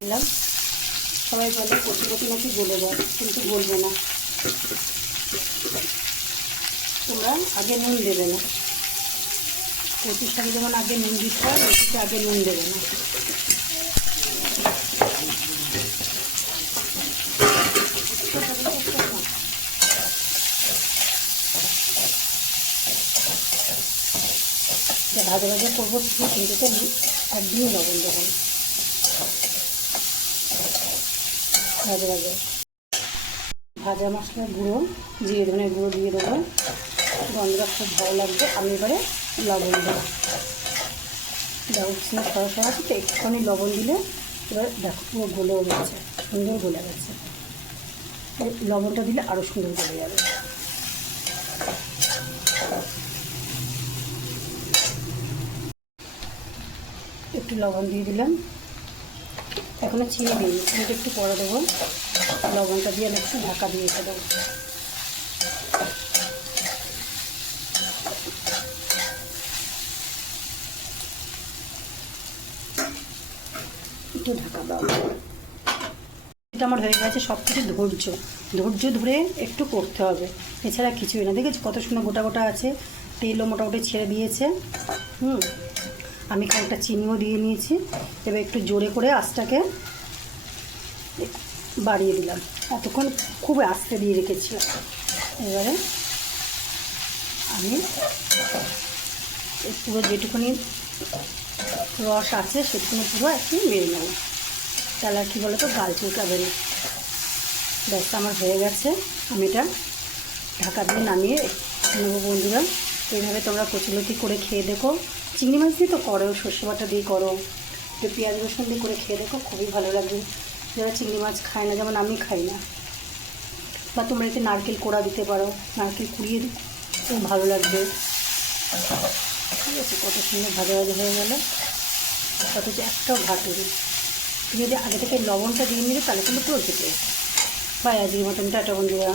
দিলাম। সবাই বলে কচুরলতি নাকি গলে যায়, কিন্তু গলবে না। তোমরা আগে নুন দেবে না। কচুর শাকে যেমন আগে নুন দিতে হয়, লতিতে আগে নুন দেবে না। ভাজা ভাজা করবো কিন্তু একদমই লবণ দেবো না। ভাজা ভাজা ভাজা মশলার গুঁড়ো, জিরে ধনের গুঁড়ো দিয়ে দেবো। গন্ধটা খুব ভালো লাগবে। আমি এবারে লবণ দেবো। দেখো সরা আছে তো, একটুখানি লবণ দিলে এবার দেখো পুরো গলেও গেছে, সুন্দর গলে গেছে। লবণটা দিলে আরও সুন্দর গলে যাবে। একটু লবণ দিয়ে দিলাম। এখনও চিনি দিই, চিনিটা একটু পরে দেবো। লবণটা দিয়ে একটু ঢাকা দিয়ে দেবো। একটু ঢাকা দাও। এটা আমার হয়ে গেছে। সব কিছু ধৈর্য ধরে একটু করতে হবে, এছাড়া কিছুই না। দেখেছি কত সুন্দর গোটা গোটা আছে, তেলও মোটামুটি ছেড়ে দিয়েছে। আমি খানিকটা চিনিও দিয়ে নিয়েছি। এবার একটু জোরে করে আঁচটাকে বাড়িয়ে দিলাম। এতক্ষণ খুব আস্তে দিয়ে রেখেছিলাম। এবারে আমি পুরো যেটুকুনি রস আছে সেটুকুনি পুরো একটু মেরে নেব, তাহলে আর কী বলো তো গাল চুলকাবে না। ব্যাস আমার হয়ে গেছে। আমি এটা ঢাকা দিয়ে নামিয়ে নেবো। বন্ধুরা, এইভাবে তোমরা কচুলতি করে খেয়ে দেখো। চিংড়ি মাছ দিয়ে তো করো, সর্ষে বাটা দিয়ে করো, একটু পেঁয়াজ রসুন দিয়ে করে খেয়ে দেখো, খুবই ভালো লাগবে। যারা চিংড়ি মাছ খায় না, যেমন আমি খাই না, বা তোমরা এতে নারকেল কোড়া দিতে পারো, নারকেল কুড়িয়ে খুব ভালো লাগবে। ঠিক আছে, কত সুন্দর ভাজা ভাজা হয়ে গেল, অথচ একটাও ঘাটুনি। তুমি যদি আগে থেকে লবণটা দিয়ে নিলে তাহলে কিন্তু পুরো খেতে। বাই, আজকের মতন টাটা বন্ধুরা।